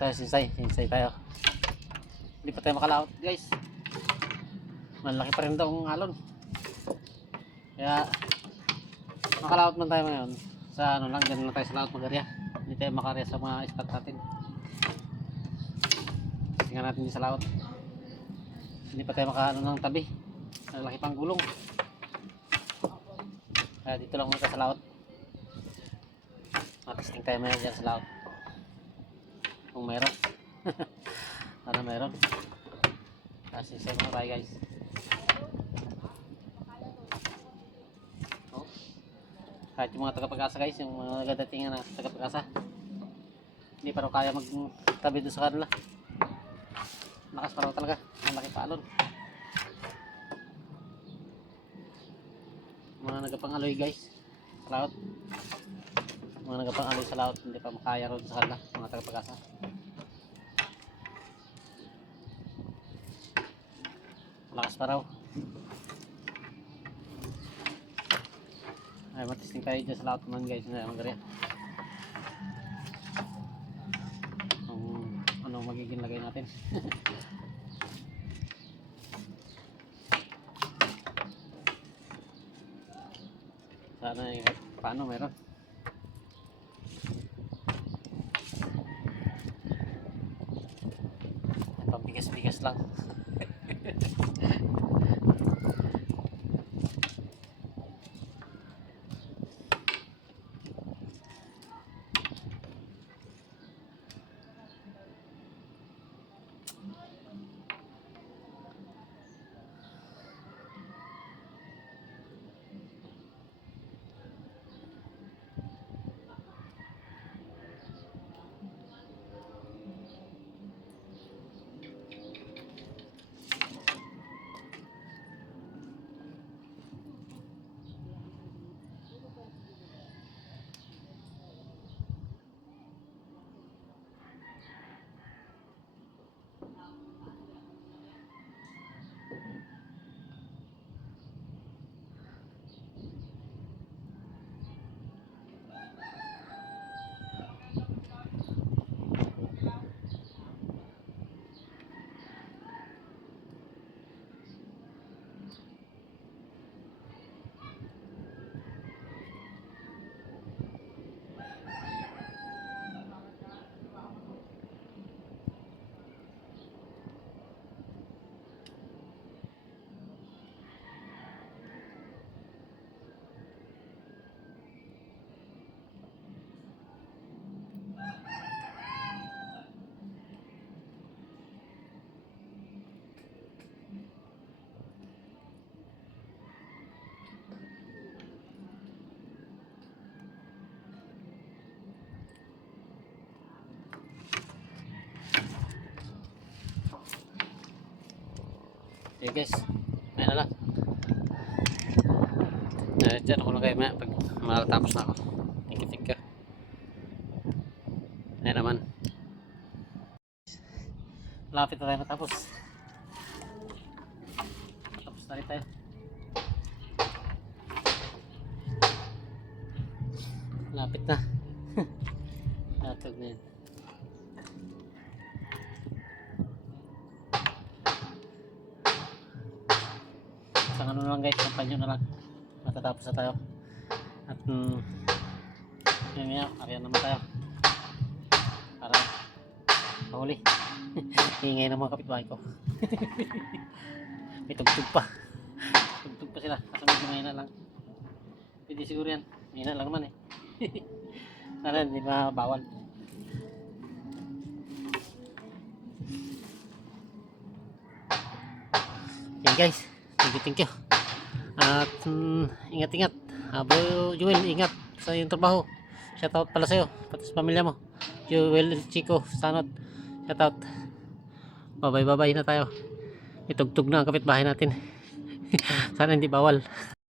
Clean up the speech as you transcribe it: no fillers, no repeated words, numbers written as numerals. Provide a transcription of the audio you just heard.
tayo sinsay tayo. Hindi pa tayo makalaot guys. Malaki pa rin daw ang alon. Kaya makalaot man tayo ngayon. Sa ano lang, dyan lang tayo sa laot mag-area. Hindi tayo makarya sa mga spot natin. Tingnan natin din sa laot. Hindi pa tayo makaano ng tabi. Malaki pang gulong. Kaya dito lang muna sa laot. Matisting tayo muna dyan sa laot. Kung meron. Sana meron. Kasi save muna tayo guys. Oh. Kahit yung mga tagapag-asa guys, yung mga nagadatingan na tagapag-asa, hindi pa rin kaya magtabi doon sa kanila. Lakas pa rin talaga. Ang laki palon. Mga nagapang-aloy guys sa laot. Mga nagapang-aloy sa laot, hindi pa makaya rin sa kanila, mga tagapag-asa. Lakas pa raw. Ay, matisting tayo dyan sa laot naman guys. Ano magiging lagay natin. Sana paano meron. Pambigas-bigas lang. Okay guys, ayan na lang. Diyan ako lang kayo maya pag malatapos na ako. Thank you. Ayan naman. Lapit na tayo matapos. Tapos na rin tayo. Lapit na. Natog na yun. Sa ano na lang guys, kampanyo na lang. Matatapos na tayo. At yun nga, ariyan naman tayo. Para mahuli. Ingay ng mga kapitbahay ko. May tugtog pa. Tugtog pa sila. Kasi medyo mahina lang. Pwede siguro yan. Mahina lang naman eh. Sana hindi mabawal. Yan guys. Thank you. At ingat-ingat. Bro Joel, ingat sa iyong trabaho. Shoutout pala sa'yo, pati sa pamilya mo. Joel Chico Sanot. Shoutout. Bye-bye na tayo. Itugtog na ang kapitbahay natin. Sana hindi bawal.